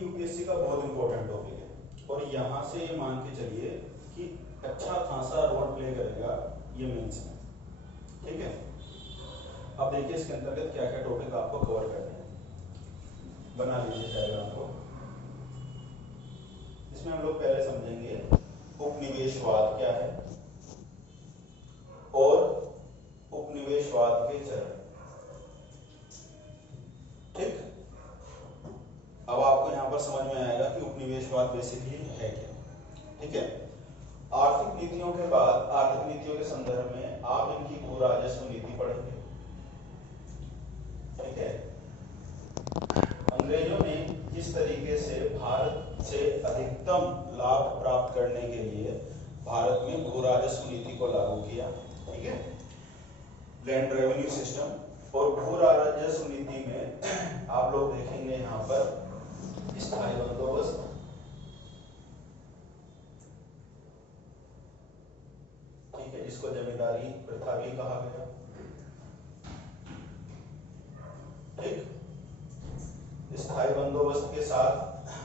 UPSC का बहुत important topic है और यहाँ से ये मान के चलिए कि अच्छा खासा रोल प्ले करेगा ये मेंस में। ठीक है, अब देखिए इसके अंतर्गत क्या क्या टॉपिक आपको कवर करने हैं। बना लीजिए डायग्राम को। इसमें हम लोग पहले समझेंगे उपनिवेशवाद क्या है और उपनिवेशवाद के चरण। ठीक, अब आपको यहां पर समझ में आएगा कि उपनिवेशवाद बेसिकली है क्या। ठीक है, आर्थिक नीतियों के बाद आर्थिक नीतियों के संदर्भ में आप इनकी भू राजस्व नीति पढ़ेंगे। ठीक है, अंग्रेजों ने किस तरीके से भारत से अधिकतम लाभ प्राप्त करने के लिए भारत में भू राजस्व नीति को लागू किया। ठीक है, लैंड रेवेन्यू सिस्टम और भू राजस्व नीति में आप लोग देखेंगे यहाँ पर स्थायी बंदोबस्त, ठीक है, जिसको जमींदारी प्रथा भी कहा गया। ठीक, स्थायी बंदोबस्त के साथ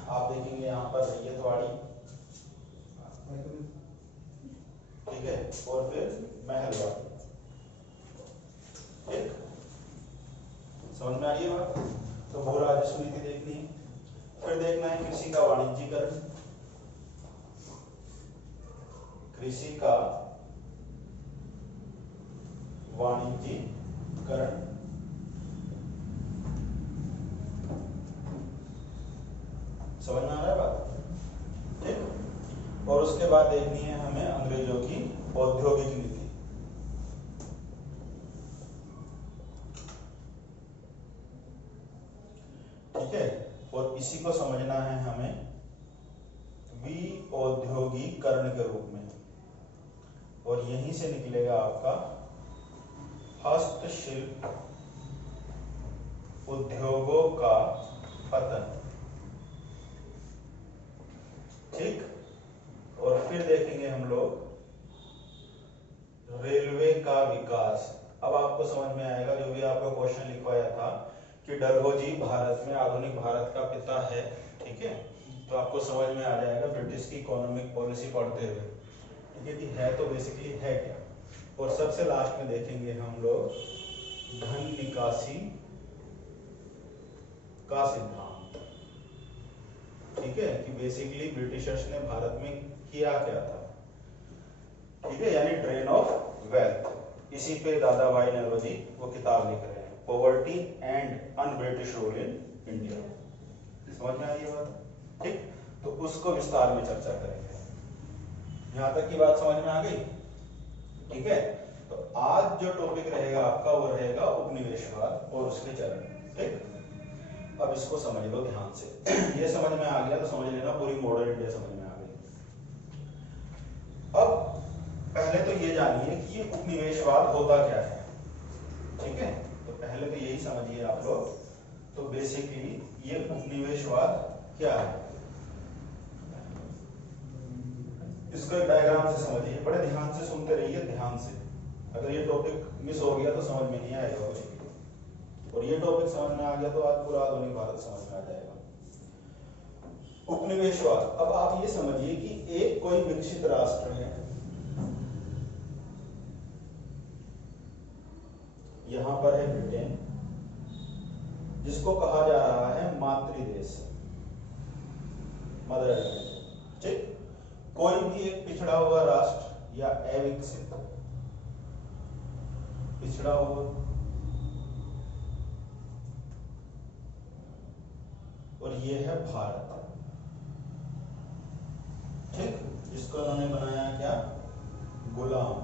आप देखेंगे यहाँ पर रैयतवाड़ी, ठीक है, और फिर महलवाड़ी। ठीक, समझ में आ रही है बात। तो भू राजस्व नीति देखनी है। फिर देखना है कृषि का वाणिज्यीकरण, कृषि का वाणिज्यीकरण, समझ में आ रहा है बात। ठीक, और उसके बाद देखनी है हमें अंग्रेजों की औद्योगिक नीति। ठीक है, और इसी को समझना है हमें विऔद्योगीकरण के रूप में, और यहीं से निकलेगा आपका हस्तशिल्प उद्योगों का पतन। ठीक, और फिर देखेंगे हम लोग रेलवे का विकास। अब आपको समझ में आएगा, जो भी आपको क्वेश्चन लिखवाया था कि डलहौजी भारत में आधुनिक भारत का पिता है। ठीक है, तो आपको समझ में आ जाएगा ब्रिटिश की इकोनॉमिक पॉलिसी पढ़ते हुए। ठीक है, कि है तो बेसिकली है क्या। और सबसे लास्ट में देखेंगे हम लोग धन निकासी का सिद्धांत। ठीक है, कि बेसिकली ब्रिटिशर्स ने भारत में किया क्या था। ठीक है, यानी ड्रेन ऑफ वेल्थ। इसी पे दादा भाई नौरोजी वो किताब लिख रहे हैं, poverty and un British rule in India. समझ में आ रही है बात। ठीक, तो उसको विस्तार में चर्चा करेंगे। यहां तक की बात समझ में आ गई। ठीक है, तो आज जो टॉपिक रहेगा आपका वो रहेगा उपनिवेशवाद और उसके चरण। ठीक, अब इसको समझ लो ध्यान से। ये समझ में आ गया तो समझ लेना पूरी मॉडर्न इंडिया समझ में आ गई। अब पहले तो ये जानिए कि ये उपनिवेशवाद होता क्या है। ठीक है, तो पहले तो यही समझिए आप लोग। तो बेसिकली ये उपनिवेशवाद क्या है, इसको एक डायग्राम से समझिए। बड़े ध्यान से सुनते रहिए, ध्यान से। अगर ये टॉपिक मिस हो गया तो समझ में नहीं आएगा कुछ भी, और ये टॉपिक समझ में आ गया तो आज पूरा आधुनिक भारत समझ में आ जाएगा। उपनिवेशवाद, अब आप ये समझिए कि एक कोई विकसित राष्ट्र है, यहां पर है ब्रिटेन, जिसको कहा जा रहा है मातृदेश, मदरलैंड। ठीक, कोई भी एक पिछड़ा हुआ राष्ट्र या अविकसित पिछड़ा हुआ, और ये है भारत। ठीक, जिसको उन्होंने बनाया क्या, गुलाम।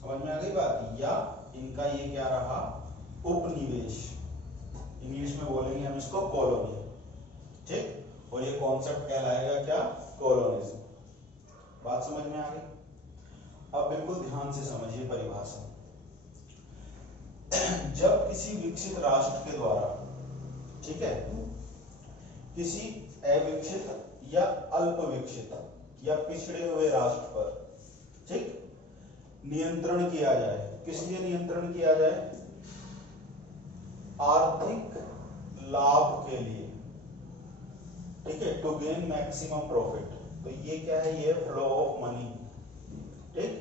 समझ में आ गई बात। या इनका ये क्या रहा, उपनिवेश। इंग्लिश में बोलेंगे हम इसको कॉलोनी। ठीक, और ये कॉन्सेप्ट कहलाएगा क्या, कॉलोनिज्म। बात समझ में आ गई। अब बिल्कुल ध्यान से समझिए परिभाषा। जब किसी विकसित राष्ट्र के द्वारा, ठीक है, किसी अविकसित या अल्प विकसित या पिछड़े हुए राष्ट्र पर, ठीक, नियंत्रण किया जाए। किस लिए नियंत्रण किया जाए, आर्थिक लाभ के लिए। ठीक है, टू गेन मैक्सिमम प्रॉफिट। तो ये क्या है, ये फ्लो ऑफ मनी। ठीक,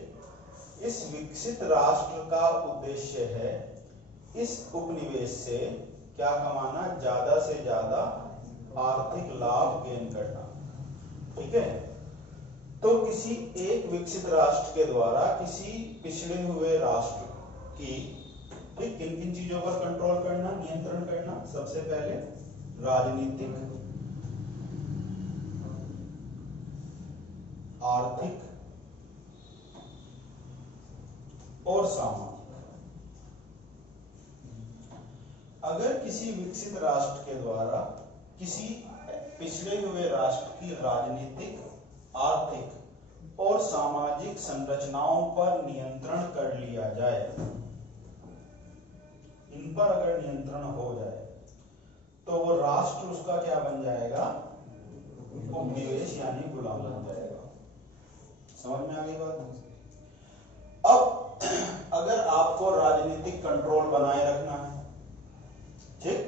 इस विकसित राष्ट्र का उद्देश्य है इस उपनिवेश से क्या कमाना, ज्यादा से ज्यादा आर्थिक लाभ गेन करना। ठीक है, तो किसी एक विकसित राष्ट्र के द्वारा किसी पिछड़े हुए राष्ट्र की किन किन चीजों पर कंट्रोल करना, नियंत्रण करना। सबसे पहले राजनीतिक, आर्थिक और सामाजिक। अगर किसी विकसित राष्ट्र के द्वारा किसी पिछड़े हुए राष्ट्र की राजनीतिक, आर्थिक और सामाजिक संरचनाओं पर नियंत्रण कर लिया जाए, इन पर अगर नियंत्रण हो जाए, तो वो राष्ट्र उसका क्या बन जाएगा, उपनिवेश यानी गुलाम बन जाएगा। समझ में आ गई बात? अब अगर आपको राजनीतिक कंट्रोल बनाए रखना है, ठीक,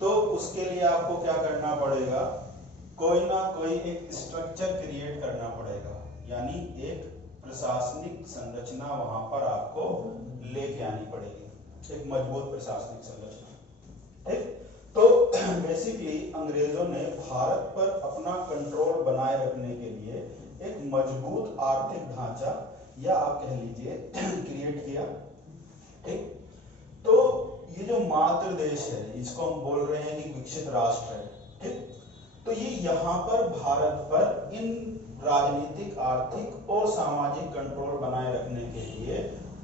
तो उसके लिए आपको क्या करना पड़ेगा, कोई ना कोई एक स्ट्रक्चर क्रिएट करना पड़ेगा, यानी एक प्रशासनिक संरचना वहां पर आपको लेके आनी पड़ेगी, एक मजबूत प्रशासनिक संरचना। ठीक, तो बेसिकली अंग्रेजों ने भारत पर अपना कंट्रोल बनाए रखने के लिए एक मजबूत आर्थिक ढांचा, या आप कह लीजिए क्रिएट किया। ठीक, तो ये जो मातृ देश है, इसको हम बोल रहे हैं कि विकसित राष्ट्र है। ठीक, तो ये यहाँ पर भारत पर इन राजनीतिक, आर्थिक और सामाजिक कंट्रोल बनाए रखने के लिए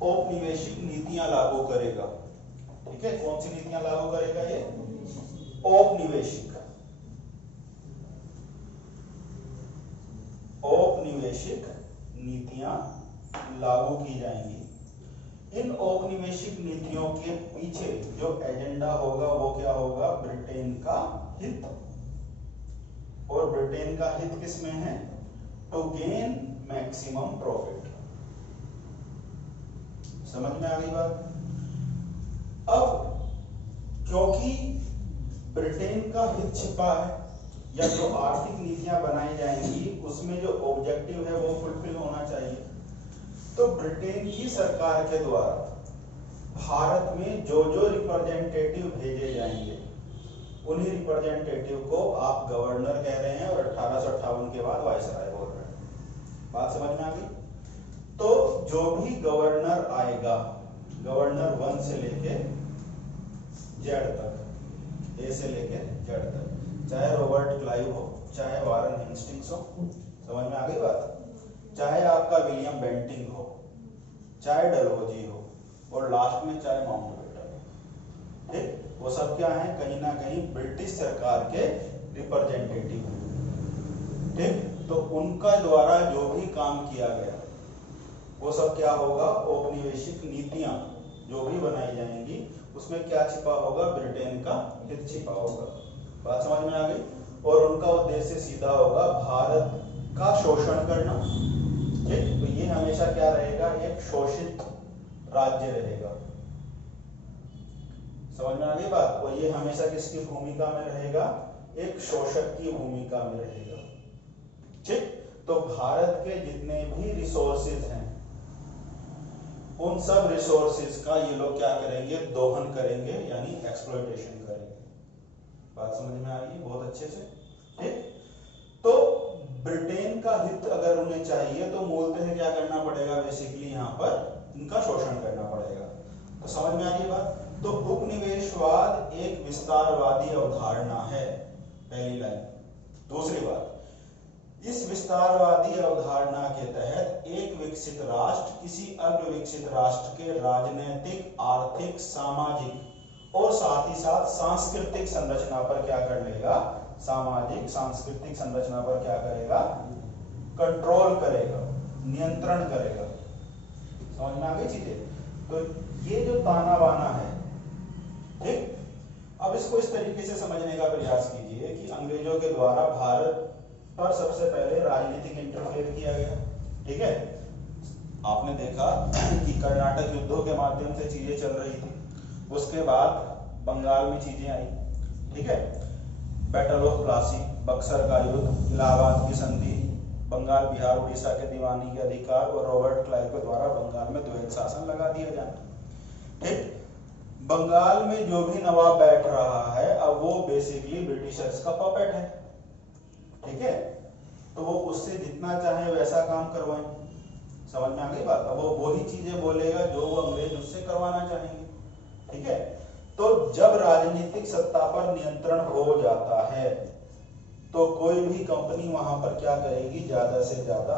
औपनिवेशिक नीतियां लागू करेगा। ठीक है, कौन सी नीतियां लागू करेगा, ये औपनिवेशिक नीतियां लागू की जाएंगी। इन औपनिवेशिक नीतियों के पीछे जो एजेंडा होगा वो क्या होगा, ब्रिटेन का हित। और ब्रिटेन का हित किसमें है, टू गेन मैक्सिमम प्रॉफिट। समझ में आ गई बात? अब क्योंकि ब्रिटेन का हित छिपा है, या जो आर्थिक नीतियां बनाई जाएंगी उसमें जो ऑब्जेक्टिव है वो फुलफिल होना चाहिए, तो ब्रिटेन की सरकार के द्वारा भारत में जो जो रिप्रेजेंटेटिव भेजे जाएंगे, उन्हीं रिप्रेजेंटेटिव को आप गवर्नर कह रहे हैं, और 1858 के बाद वायसराय बोल रहे हैं। बात समझ में आ गई? तो जो भी गवर्नर आएगा, गवर्नर 1 से लेके जेड तक, ए से लेके जेड तक, चाहे रॉबर्ट क्लाइव हो, चाहे वारन हेस्टिंग्स हो, समझ में आ गई बात, चाहे आपका विलियम बेंटिंग हो, चाहे डलहौजी हो, और लास्ट में चाहे माउंटबेटन हो। ठीक, वो सब क्या है, कहीं ना कहीं ब्रिटिश सरकार के रिप्रेजेंटेटिव। ठीक, तो उनका द्वारा जो भी काम किया गया वो सब क्या होगा, औपनिवेशिक नीतियां जो भी बनाई जाएंगी उसमें क्या छिपा होगा, ब्रिटेन का हित छिपा होगा। बात समझ में आ गई? और उनका उद्देश्य सीधा होगा भारत का शोषण करना। ठीक, तो ये हमेशा क्या रहेगा, एक शोषित राज्य रहेगा। समझ में आ गई बात? और ये हमेशा किसकी भूमिका में रहेगा, एक शोषक की भूमिका में रहेगा। ठीक, तो भारत के जितने भी रिसोर्सेज हैं, उन सब रिसोर्सेज का ये लोग क्या करेंगे, दोहन करेंगे, यानी एक्सप्लॉयटेशन करेंगे। बात समझ में आ रही है बहुत अच्छे से? ठीक, तो ब्रिटेन का हित अगर उन्हें चाहिए तो मूलतः क्या करना पड़ेगा, बेसिकली यहाँ पर इनका शोषण करना पड़ेगा। तो समझ में आ रही है बात? तो उपनिवेशवाद एक विस्तारवादी अवधारणा है, पहली लाइन। दूसरी बात, इस विस्तारवादी अवधारणा के तहत एक विकसित राष्ट्र किसी अर्ध विकसित राष्ट्र के राजनीतिक, आर्थिक, सामाजिक और साथ ही साथ सांस्कृतिक संरचना पर क्या कर लेगा, सामाजिक सांस्कृतिक संरचना पर क्या करेगा, कंट्रोल करेगा, नियंत्रण करेगा। समझ में आ गई चीजें? तो ये जो ताना बाना है, ठीक, अब इसको इस तरीके से समझने का प्रयास कीजिए कि अंग्रेजों के द्वारा भारत पर सबसे पहले राजनीतिक इंटरफेयर किया गया। ठीक है, आपने देखा कि कर्नाटक युद्धों के माध्यम से चीजें चल रही थी, उसके बाद बंगाल में चीजें आई। ठीक है, बैटल ऑफ प्लासी, बक्सर का युद्ध, इलाहाबाद की संधि, बंगाल बिहार उड़ीसा के दीवानी के अधिकार और रॉबर्ट क्लाइव के द्वारा बंगाल में द्वैध शासन लगा दिया जाना। ठीक, बंगाल में जो भी नवाब बैठ रहा है अब वो बेसिकली ब्रिटिशर्स का पपेट है। ठीक है, तो वो उससे जितना चाहे वैसा काम करवाएं। समझ में आ गई बात? अब वो वही चीजें बोलेगा जो वो अंग्रेज उससे करवाना चाहेंगे। ठीक है, तो जब राजनीतिक सत्ता पर नियंत्रण हो जाता है तो कोई भी कंपनी वहां पर क्या करेगी, ज्यादा से ज्यादा